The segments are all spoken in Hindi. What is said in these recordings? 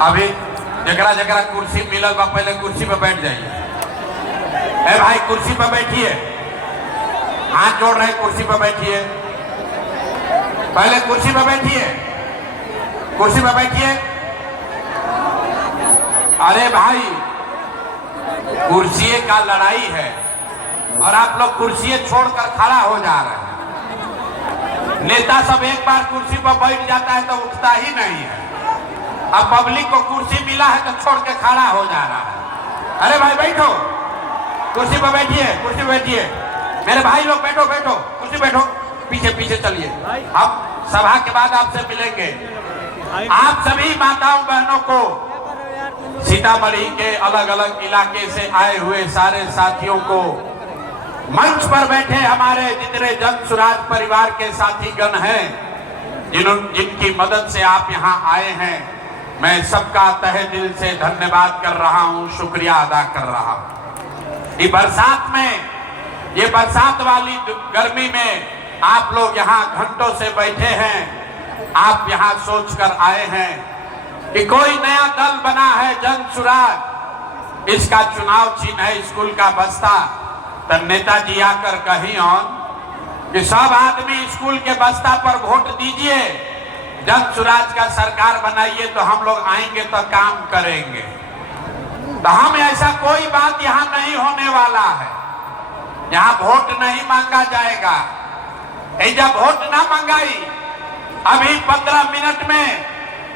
अभी जकरा जकरा कुर्सी मिलल बा पहले कुर्सी पे बैठ जाइए। ए भाई कुर्सी पे बैठिए, हाथ जोड़ रहे कुर्सी पे बैठिए, पहले कुर्सी पे बैठिए, कुर्सी पे बैठिए। अरे भाई कुर्सी का लड़ाई है और आप लोग कुर्सी छोड़कर खड़ा हो जा रहे हैं। नेता सब एक बार कुर्सी पर बैठ जाता है तो उठता ही नहीं है। अब पब्लिक को कुर्सी मिला है तो छोड़ के खड़ा हो जा रहा है। अरे भाई बैठो, कुर्सी पर बैठिए, कुर्सी पर बैठिए। मेरे भाई लोग बैठो बैठो, कुर्सी बैठो, पीछे पीछे चलिए। अब सभा के बाद आपसे मिलेंगे। आप सभी माताओं बहनों को, सीतामढ़ी के अलग अलग इलाके से आए हुए सारे साथियों को, मंच पर बैठे हमारे जितने जन सुराज परिवार के साथीगण हैं, जिनकी मदद से आप यहाँ आए हैं, मैं सबका तहे दिल से धन्यवाद कर रहा हूँ, शुक्रिया अदा कर रहा हूँ। ये बरसात में, ये बरसात वाली गर्मी में आप लोग यहाँ घंटों से बैठे हैं। आप यहाँ सोचकर आए हैं कि कोई नया दल बना है जन सुराज, इसका चुनाव चिन्ह है स्कूल का बस्ता। तो नेताजी आकर कहीं और कि सब आदमी स्कूल के बस्ता पर वोट दीजिए, जन सुराज का सरकार बनाइए तो हम लोग आएंगे तो काम करेंगे। तो हम ऐसा कोई बात यहाँ नहीं होने वाला है। यहाँ वोट नहीं मांगा जाएगा। जब वोट ना मंगाई, अभी 15 मिनट में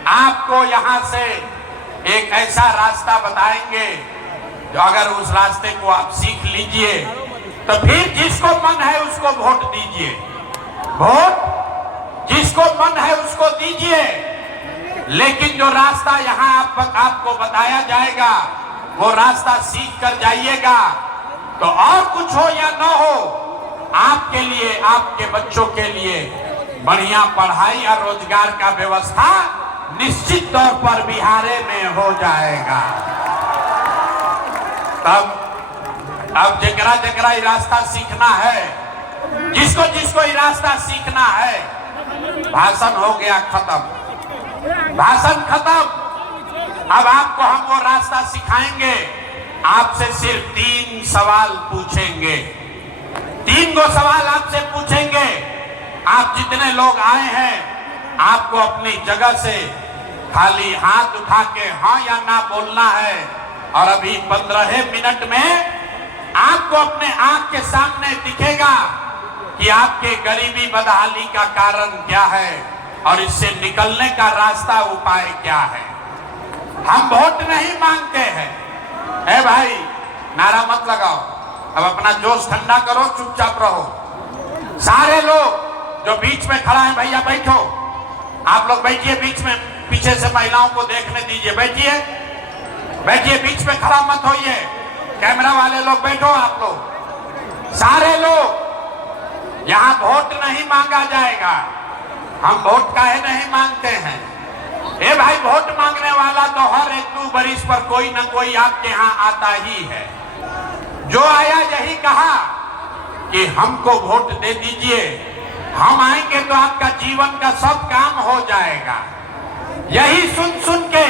आपको यहाँ से एक ऐसा रास्ता बताएंगे जो अगर उस रास्ते को आप सीख लीजिए तो फिर जिसको मन है उसको वोट दीजिए। वोट जिसको मन है उसको दीजिए, लेकिन जो रास्ता यहाँ आपको बताया जाएगा वो रास्ता सीख कर जाइएगा। तो और कुछ हो या न हो, आपके लिए, आपके बच्चों के लिए बढ़िया पढ़ाई और रोजगार का व्यवस्था निश्चित तौर पर बिहारे में हो जाएगा। तब अब जकरा जकरा ये रास्ता सीखना है, जिसको जिसको ये रास्ता सीखना है, भाषण हो गया खत्म, भाषण खत्म। अब आपको हम वो रास्ता सिखाएंगे। आपसे सिर्फ 3 सवाल पूछेंगे, 3 गो सवाल आपसे पूछेंगे। आप जितने लोग आए हैं, आपको अपनी जगह से खाली हाथ उठा के हाँ या ना बोलना है। और अभी 15 मिनट में आपको अपने आंख के सामने दिखेगा कि आपके गरीबी बदहाली का कारण क्या है और इससे निकलने का रास्ता, उपाय क्या है। हम वोट नहीं मांगते हैं। ए भाई नारा मत लगाओ, अब अपना जोश ठंडा करो, चुपचाप रहो। सारे लोग जो बीच में खड़ा है, भैया बैठो, आप लोग बैठिए बीच में, पीछे से महिलाओं को देखने दीजिए। बैठिए बैठिए, बीच में खड़ा मत होइए। कैमरा वाले लोग बैठो, आप लोग सारे लोग। यहाँ वोट नहीं मांगा जाएगा। हम वोट काहे नहीं मांगते हैं? ए भाई वोट मांगने वाला तो हर 1-2 बरिस पर कोई न कोई आपके यहाँ आता ही है। जो आया यही कहा कि हमको वोट दे दीजिए, हम आएंगे तो आपका जीवन का सब काम हो जाएगा। यही सुन सुन के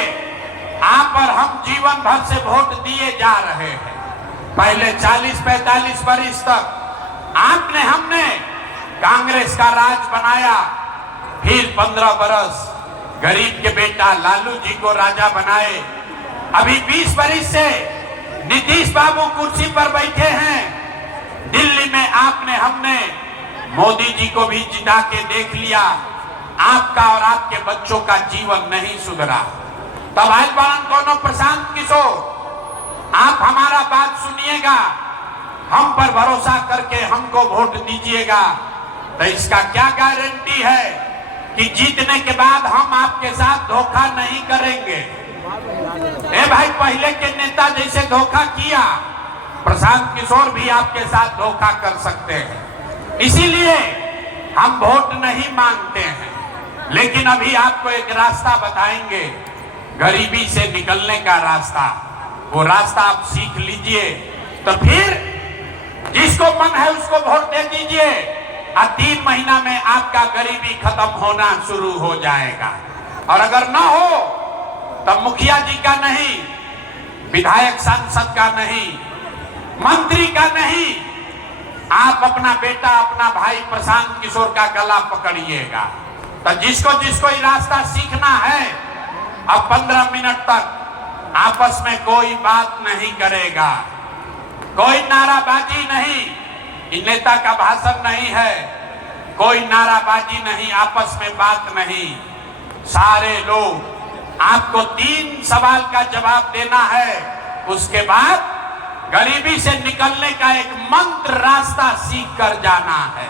आप और हम जीवन भर से वोट दिए जा रहे हैं। पहले 40-45 बरिस तक आपने, हमने कांग्रेस का राज बनाया, फिर 15 बरस गरीब के बेटा लालू जी को राजा बनाए। अभी 20 बरिस से नीतीश बाबू कुर्सी पर बैठे हैं। दिल्ली में आपने, हमने मोदी जी को भी जिता के देख लिया। आपका और आपके बच्चों का जीवन नहीं सुधरा। तब आयल बालन कोनो प्रशांत किशोर, आप हमारा बात सुनिएगा, हम पर भरोसा करके हमको वोट दीजिएगा। तो इसका क्या गारंटी है कि जीतने के बाद हम आपके साथ धोखा नहीं करेंगे? ए भाई पहले के नेता जैसे धोखा किया, प्रशांत किशोर भी आपके साथ धोखा कर सकते हैं। इसीलिए हम वोट नहीं मांगते हैं, लेकिन अभी आपको एक रास्ता बताएंगे, गरीबी से निकलने का रास्ता। वो रास्ता आप सीख लीजिए तो फिर जिसको मन है उसको वोट दे दीजिए और 3 महीना में आपका गरीबी खत्म होना शुरू हो जाएगा। और अगर ना हो तब मुखिया जी का नहीं, विधायक सांसद का नहीं, मंत्री का नहीं, आप अपना बेटा अपना भाई प्रशांत किशोर का गला पकड़िएगा। तो जिसको जिसको ये रास्ता सीखना है, अब 15 मिनट तक आपस में कोई बात नहीं करेगा, कोई नाराबाजी नहीं, इन नेता का भाषण नहीं है, कोई नाराबाजी नहीं, आपस में बात नहीं। सारे लोग आपको 3 सवाल का जवाब देना है, उसके बाद गरीबी से निकलने का एक मंत्र रास्ता सीख कर जाना है।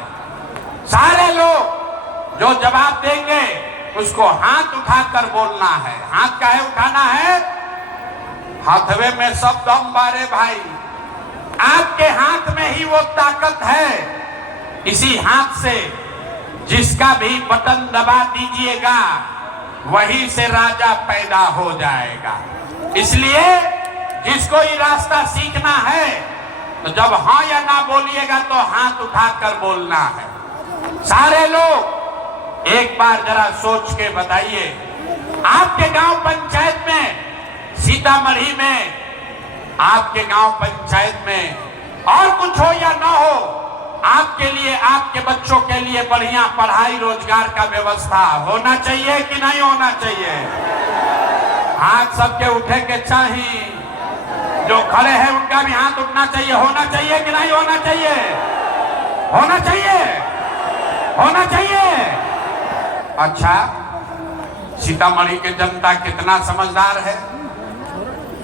सारे लोग जो जवाब देंगे उसको हाथ उठाकर बोलना है। हाथ काहे उठाना है? हाथवे में सब दम बारे भाई, आपके हाथ में ही वो ताकत है। इसी हाथ से जिसका भी बटन दबा दीजिएगा वहीं से राजा पैदा हो जाएगा। इसलिए जिसको ये रास्ता सीखना है तो जब हाँ या ना बोलिएगा तो हाथ उठाकर बोलना है। सारे लोग एक बार जरा सोच के बताइए, आपके गांव पंचायत में, सीतामढ़ी में, आपके गांव पंचायत में और कुछ हो या ना हो, आपके लिए, आपके बच्चों के लिए बढ़िया पढ़ाई रोजगार का व्यवस्था होना चाहिए कि नहीं होना चाहिए? हाथ सबके उठे के चाहिए, जो खड़े हैं उनका भी हाथ उठना चाहिए। होना चाहिए कि नहीं होना चाहिए? होना चाहिए, होना चाहिए। अच्छा, सीतामढ़ी के जनता कितना समझदार है।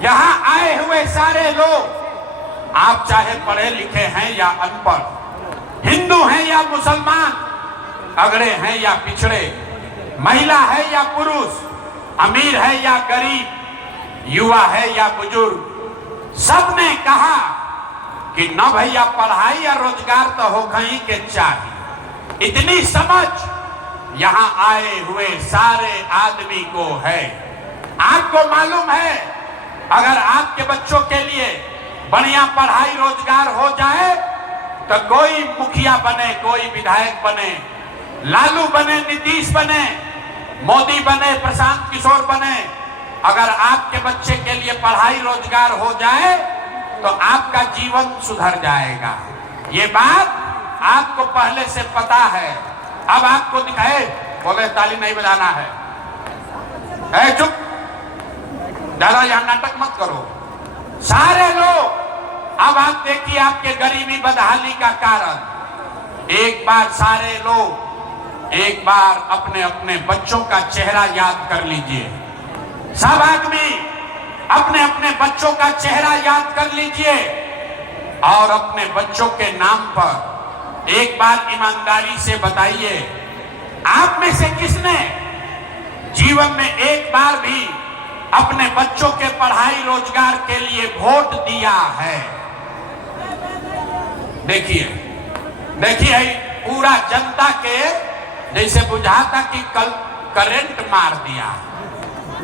यहाँ आए हुए सारे लोग, आप चाहे पढ़े लिखे हैं या अनपढ़, हिंदू हैं या मुसलमान, अगड़े हैं या पिछड़े, महिला है या पुरुष, अमीर है या गरीब, युवा है या बुजुर्ग, सबने कहा कि न भैया पढ़ाई या रोजगार तो हो कहीं के चाहिए। इतनी समझ यहाँ आए हुए सारे आदमी को है। आपको मालूम है, अगर आपके बच्चों के लिए बढ़िया पढ़ाई रोजगार हो जाए तो कोई मुखिया बने, कोई विधायक बने, लालू बने, नीतीश बने, मोदी बने, प्रशांत किशोर बने, अगर आपके बच्चे के लिए पढ़ाई रोजगार हो जाए तो आपका जीवन सुधर जाएगा। ये बात आपको पहले से पता है। अब आपको दिखाए, बोले ताली नहीं बजाना है, चुप, ज्यादा यहां नाटक मत करो। सारे लोग अब आप देखिए आपके गरीबी बदहाली का कारण। एक बार सारे लोग एक बार अपने अपने बच्चों का चेहरा याद कर लीजिए। सब आदमी अपने अपने बच्चों का चेहरा याद कर लीजिए और अपने बच्चों के नाम पर एक बार ईमानदारी से बताइए, आप में से किसने जीवन में एक बार भी अपने बच्चों के पढ़ाई रोजगार के लिए वोट दिया है? देखिए, देखिए, पूरा जनता के जैसे बुझाता कि कल करंट मार दिया।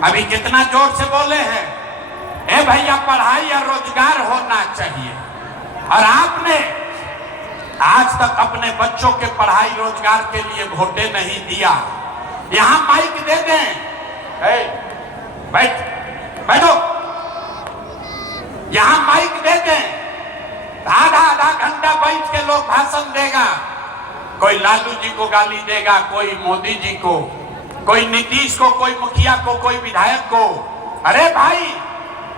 अभी कितना जोर से बोले हैं, ए भैया पढ़ाई या रोजगार होना चाहिए, और आपने आज तक अपने बच्चों के पढ़ाई रोजगार के लिए वोटे नहीं दिया। यहां माइक दे दें, बैठ बैठो, यहां माइक दे दें, आधा आधा घंटा बैठ के लोग भाषण देगा। कोई लालू जी को गाली देगा, कोई मोदी जी को, कोई नीतीश को, कोई मुखिया को, कोई विधायक को। अरे भाई,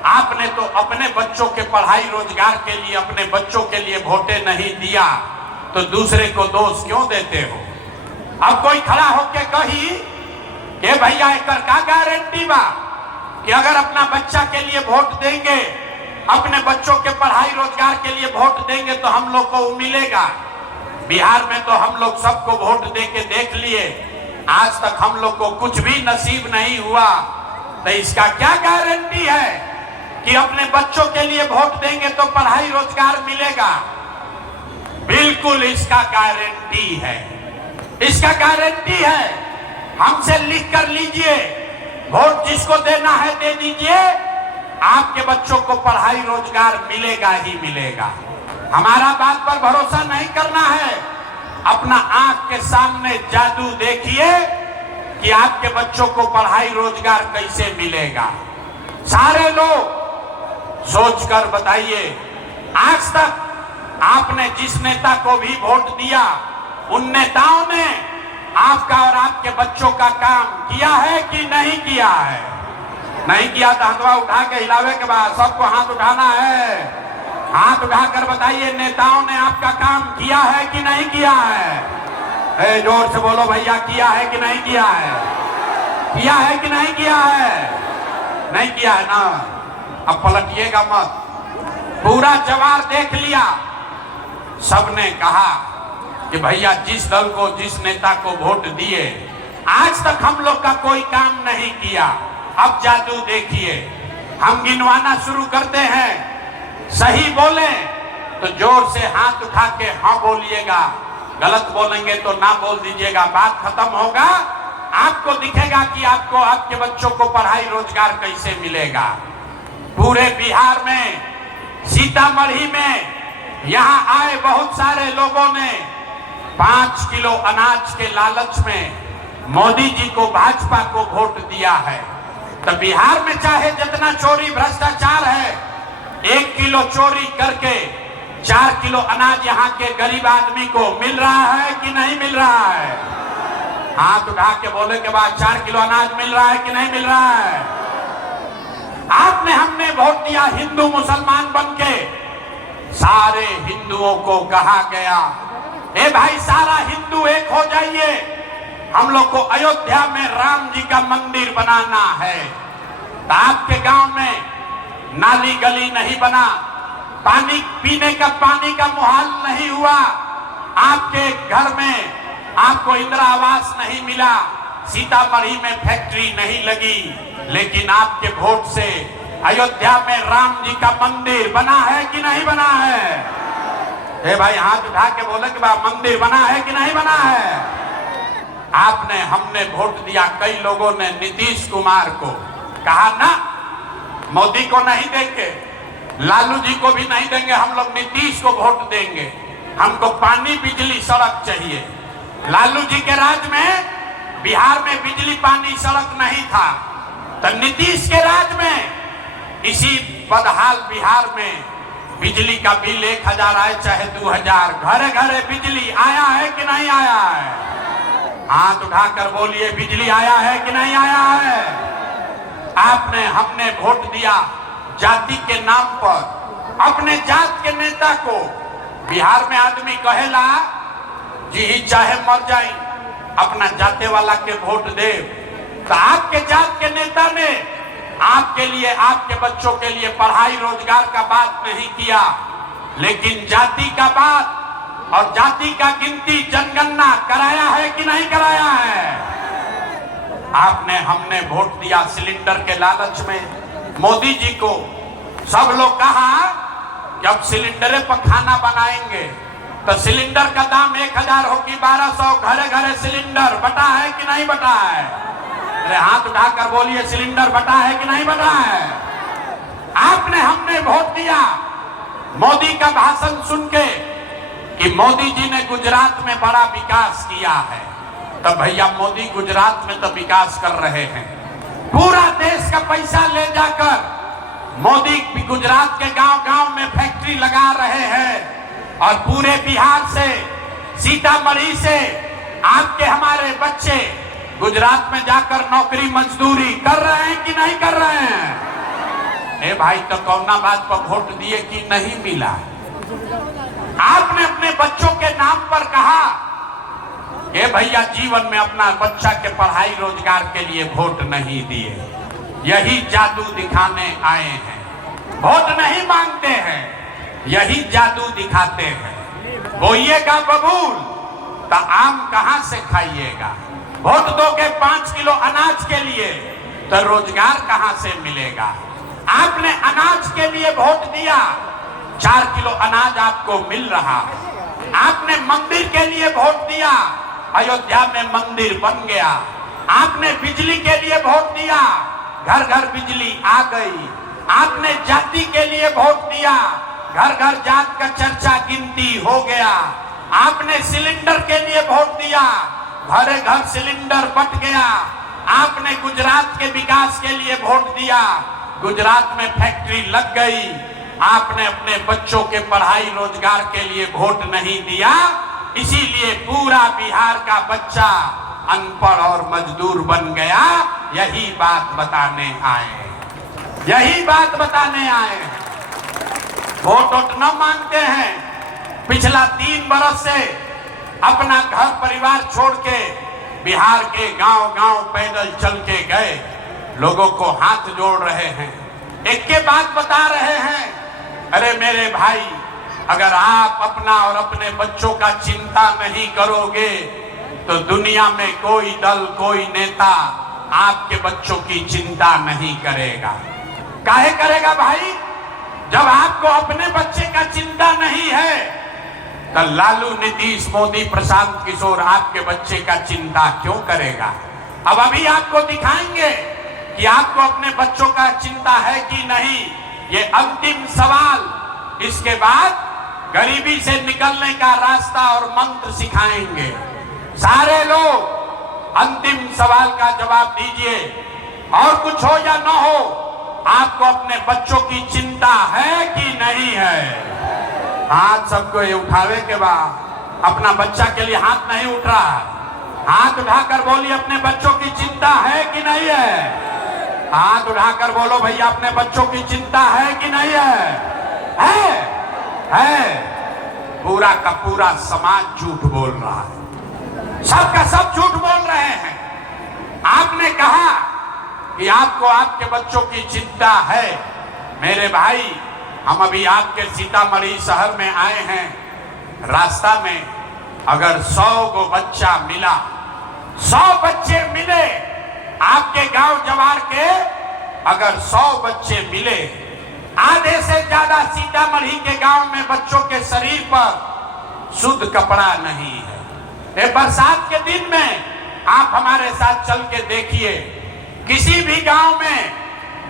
आपने तो अपने बच्चों के पढ़ाई रोजगार के लिए, अपने बच्चों के लिए वोटे नहीं दिया, तो दूसरे को दोष क्यों देते हो? अब कोई खड़ा होके कही कि भैया एक का गारंटी बा कि अगर अपना बच्चा के लिए वोट देंगे, अपने बच्चों के पढ़ाई रोजगार के लिए वोट देंगे तो हम लोग को मिलेगा। बिहार में तो हम लोग सबको वोट दे के देख लिए, आज तक हम लोग को कुछ भी नसीब नहीं हुआ, तो इसका क्या गारंटी है कि अपने बच्चों के लिए वोट देंगे तो पढ़ाई रोजगार मिलेगा? बिल्कुल इसका गारंटी है, इसका गारंटी है। हमसे लिख कर लीजिए, वोट जिसको देना है दे दीजिए, आपके बच्चों को पढ़ाई रोजगार मिलेगा ही मिलेगा। हमारा बात पर भरोसा नहीं करना है, अपना आंख के सामने जादू देखिए, कि आपके बच्चों को पढ़ाई रोजगार कैसे मिलेगा। सारे लोग सोचकर बताइए, आज तक आपने जिस नेता को भी वोट दिया, उन नेताओं ने आपका और आपके बच्चों का काम किया है कि नहीं किया है? नहीं किया तो हाथवा उठा के हिलावे के बाद सबको हाथ उठाना है। हाथ उठाकर बताइए, नेताओं ने आपका काम किया है कि नहीं किया है? जोर से बोलो भैया, किया है कि नहीं किया है? किया है कि नहीं किया है? नहीं किया है ना? अब पलटिएगा मत। पूरा जवाब देख लिया। सबने कहा कि भैया जिस दल को, जिस नेता को वोट दिए, आज तक हम लोग का कोई काम नहीं किया। अब जादू देखिए, हम गिनवाना शुरू करते हैं। सही बोले तो जोर से हाथ उठा के हाँ बोलिएगा, गलत बोलेंगे तो ना बोल दीजिएगा। बात खत्म होगा, आपको दिखेगा कि आपको आपके बच्चों को पढ़ाई रोजगार कैसे मिलेगा। पूरे बिहार में, सीतामढ़ी में यहाँ आए बहुत सारे लोगों ने 5 किलो अनाज के लालच में मोदी जी को, भाजपा को वोट दिया है। तो बिहार में चाहे जितना चोरी भ्रष्टाचार है, 1 किलो चोरी करके 4 किलो अनाज यहाँ के गरीब आदमी को मिल रहा है कि नहीं मिल रहा है? हाथ उठा के बोले के बाद 4 किलो अनाज मिल रहा है कि नहीं मिल रहा है? आपने, हमने वोट दिया हिंदू मुसलमान बनके। सारे हिंदुओं को कहा गया, ए भाई सारा हिंदू एक हो जाइए, हम लोग को अयोध्या में राम जी का मंदिर बनाना है। तो आपके गांव में नाली गली नहीं बना, पानी पीने का पानी का मुहाल नहीं हुआ, आपके घर में आपको इंदिरा आवास नहीं मिला, सीतामढ़ी में फैक्ट्री नहीं लगी, लेकिन आपके वोट से अयोध्या में राम जी का मंदिर बना है कि नहीं बना है? ए भाई हाथ उठा के बोले कि मंदिर बना है कि नहीं बना है? आपने, हमने वोट दिया। कई लोगों ने नीतीश कुमार को कहा ना, मोदी को नहीं देंगे, लालू जी को भी नहीं देंगे, हम लोग नीतीश को वोट देंगे, हमको पानी बिजली सड़क चाहिए। लालू जी के राज में बिहार में बिजली पानी सड़क नहीं था, तो नीतीश के राज में इसी बदहाल बिहार में बिजली का बिल 1000 आए चाहे 2000, घरे घरे बिजली आया है कि नहीं आया है? हाथ उठाकर बोलिए, बिजली आया है कि नहीं आया है? आपने, हमने वोट दिया जाति के नाम पर, अपने जात के नेता को। बिहार में आदमी कहेला जी चाहे मर जाए, अपना जाते वाला के वोट दे। तो आपके जात के नेता ने आपके लिए, आपके बच्चों के लिए पढ़ाई रोजगार का बात नहीं किया, लेकिन जाति का बात और जाति का गिनती, जनगणना कराया है कि नहीं कराया है? आपने, हमने वोट दिया सिलेंडर के लालच में मोदी जी को। सब लोग कहा कि अब सिलेंडर पर खाना बनाएंगे, तो सिलेंडर का दाम 1000 हो कि 1200, घरे घरे सिलेंडर बटा है कि नहीं बटा है? अरे हाथ उठाकर बोलिए, सिलेंडर बटा है कि नहीं बटा है? आपने, हमने वोट दिया मोदी का भाषण सुन के कि मोदी जी ने गुजरात में बड़ा विकास किया है। तो भैया मोदी गुजरात में तो विकास कर रहे हैं, पूरा देश का पैसा ले जाकर मोदी गुजरात के गांव-गांव में फैक्ट्री लगा रहे हैं, और पूरे बिहार से, सीतामढ़ी से आपके हमारे बच्चे गुजरात में जाकर नौकरी मजदूरी कर रहे हैं कि नहीं कर रहे हैं? ए भाई, तो कौना बात पर वोट दिए कि नहीं मिला? आपने अपने बच्चों के नाम पर कहा कि भैया जीवन में अपना बच्चा के पढ़ाई रोजगार के लिए वोट नहीं दिए। यही जादू दिखाने आए हैं, वोट नहीं मांगते हैं, यही जादू दिखाते हैं। बोइएगा बबूल तो आम कहां से खाइएगा? वोट दोगे 5 किलो अनाज के लिए तो रोजगार कहां से मिलेगा? आपने अनाज के लिए वोट दिया, 4 किलो अनाज आपको मिल रहा है। आपने मंदिर के लिए वोट दिया, अयोध्या में मंदिर बन गया। आपने बिजली के लिए वोट दिया, घर घर बिजली आ गई। आपने जाति के लिए वोट दिया, घर घर जात का चर्चा गिनती हो गया। आपने सिलेंडर के लिए वोट दिया, घरे घर सिलेंडर बट गया। आपने गुजरात के विकास के लिए वोट दिया, गुजरात में फैक्ट्री लग गई। आपने अपने बच्चों के पढ़ाई रोजगार के लिए वोट नहीं दिया, इसीलिए पूरा बिहार का बच्चा अनपढ़ और मजदूर बन गया। यही बात बताने आए, यही बात बताने आए। वोट न मांगते हैं। पिछला 3 बरस से अपना घर परिवार छोड़ के बिहार के गांव-गांव पैदल चल के गए, लोगों को हाथ जोड़ रहे हैं, एक के बात बता रहे हैं। अरे मेरे भाई, अगर आप अपना और अपने बच्चों का चिंता नहीं करोगे तो दुनिया में कोई दल, कोई नेता आपके बच्चों की चिंता नहीं करेगा। काहे करेगा भाई? जब आपको अपने बच्चे का चिंता नहीं है तो लालू, नीतीश, मोदी, प्रशांत किशोर आपके बच्चे का चिंता क्यों करेगा? अब अभी आपको दिखाएंगे कि आपको अपने बच्चों का चिंता है कि नहीं। ये अंतिम सवाल, इसके बाद गरीबी से निकलने का रास्ता और मंत्र सिखाएंगे। सारे लोग अंतिम सवाल का जवाब दीजिए। और कुछ हो या न हो, आपको अपने बच्चों की चिंता है कि नहीं है? हाथ सबको ये उठावे के बाद, अपना बच्चा के लिए हाथ नहीं उठ रहा, हाथ उठाकर बोलिए अपने बच्चों की चिंता है कि नहीं है? हाथ उठाकर बोलो भैया, अपने बच्चों की चिंता है कि नहीं है? है। पूरा का पूरा समाज झूठ बोल रहा है, सबका सब झूठ बोल रहे हैं। आपने कहा कि आपको आपके बच्चों की चिंता है। मेरे भाई, हम अभी आपके सीतामढ़ी शहर में आए हैं। रास्ता में अगर 100 को बच्चा मिला, 100 बच्चे मिले आपके गांव जवार के, अगर 100 बच्चे मिले, आधे से ज्यादा सीतामढ़ी के गांव में बच्चों के शरीर पर शुद्ध कपड़ा नहीं है। ये बरसात के दिन में आप हमारे साथ चल के देखिए, किसी भी गांव में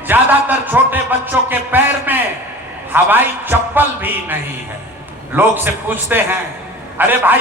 ज्यादातर छोटे बच्चों के पैर में हवाई चप्पल भी नहीं है। लोग से पूछते हैं, अरे भाई